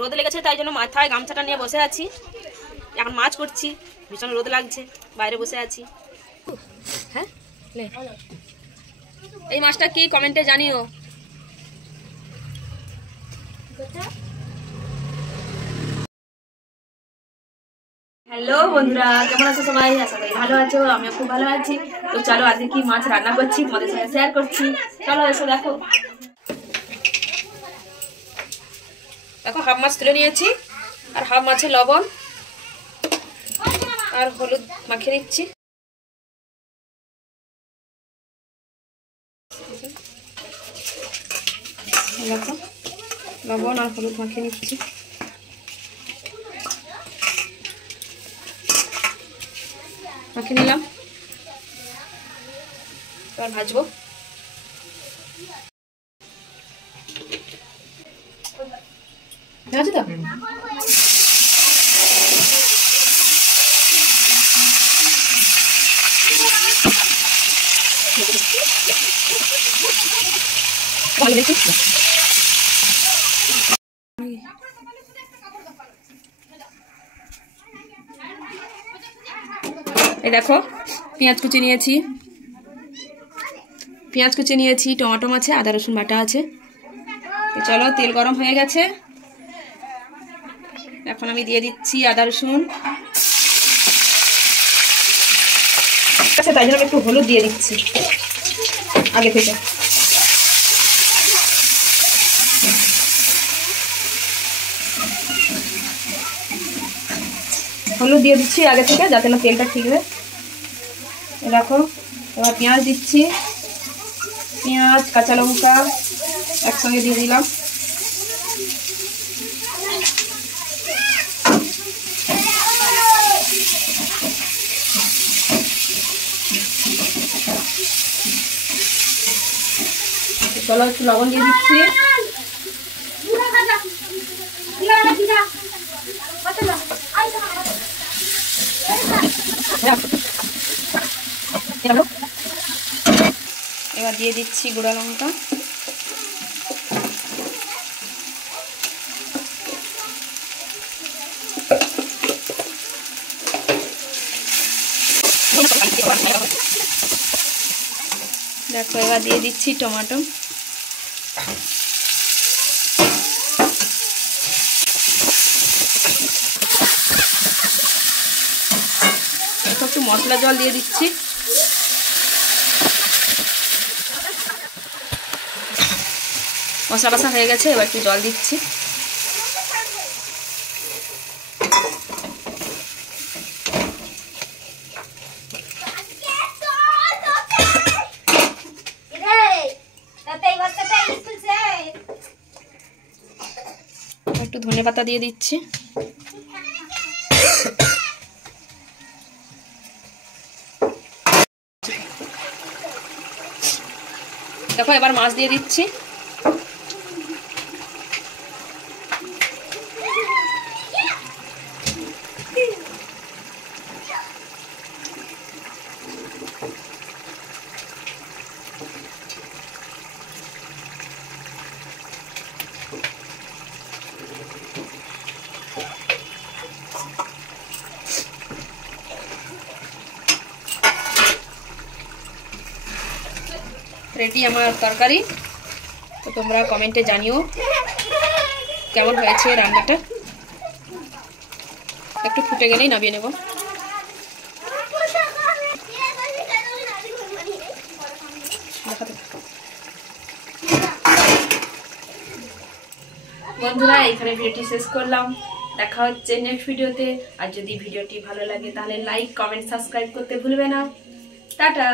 রোদ লেগেছে তাই জন্য মাথায় গামছাটা নিয়ে বসে আছি। এখন মাছ করছি, ভীষণ রোদ লাগছে, বাইরে বসে আছি। হ্যাঁ, এই মাছটা কি কমেন্টে জানিও। হ্যালো বন্ধুরা, কেমন আছো সবাই? আশা করি ভালো আছো, আমিও খুব ভালো আছি। তো চলো আজকে কি মাছ রান্না করছি তোমাদের সঙ্গে শেয়ার করছি। চলো এসো দেখো। দেখো হাফ মাছ তুলে নিয়েছি, আর হাফ মাছে লবণ আর হলুদ মাখিয়ে নিচ্ছি। দেখো লবণ আর হলুদ মাখিয়ে নিচ্ছি। মাখিয়ে নিলাম, এবার ভাজবো। আছে তো এই দেখো পেঁয়াজ কুচি নিয়েছি, টমেটো আছে, আদা রসুন বাটা আছে। তো চলো, তেল গরম হয়ে গেছে, এখন আমি দিয়ে দিচ্ছি আদা রসুন। তাই জন্য একটু হলুদ দিয়ে দিচ্ছি আগে থেকে। হলুদ দিয়ে দিচ্ছি আগে থেকে যাতে না তেলটা ঠিকবে। দেখো এবার পেঁয়াজ দিচ্ছি, পেঁয়াজ কাঁচা লঙ্কা একসঙ্গে দিয়ে দিলাম। চলো একটু লবণ দিয়ে দিচ্ছি। এবার দিয়ে দিচ্ছি গুঁড়া লঙ্কা, দেখো এবার দিয়ে দিচ্ছি টমেটো। একটু মশলা জল দিয়ে দিচ্ছি। মশলা কষা হয়ে গেছে, এবার একটু জল দিচ্ছি। একটু ধনেপাতা দিয়ে দিচ্ছি। দেখো এবার মাছ দিয়ে দিচ্ছি। রেডি আমার তরকারি। তো তোমরা কমেন্টে জানিও কেমন হয়েছে রান্নাটা। একটু ফুটে গেলেই নামিয়ে নেব। বন্ধুরা এখানে ভিডিওটি শেষ করলাম, দেখা হচ্ছে নেক্সট ভিডিওতে। আর যদি ভিডিওটি ভালো লাগে তাহলে লাইক, কমেন্ট, সাবস্ক্রাইব করতে ভুলবে না। টাটা।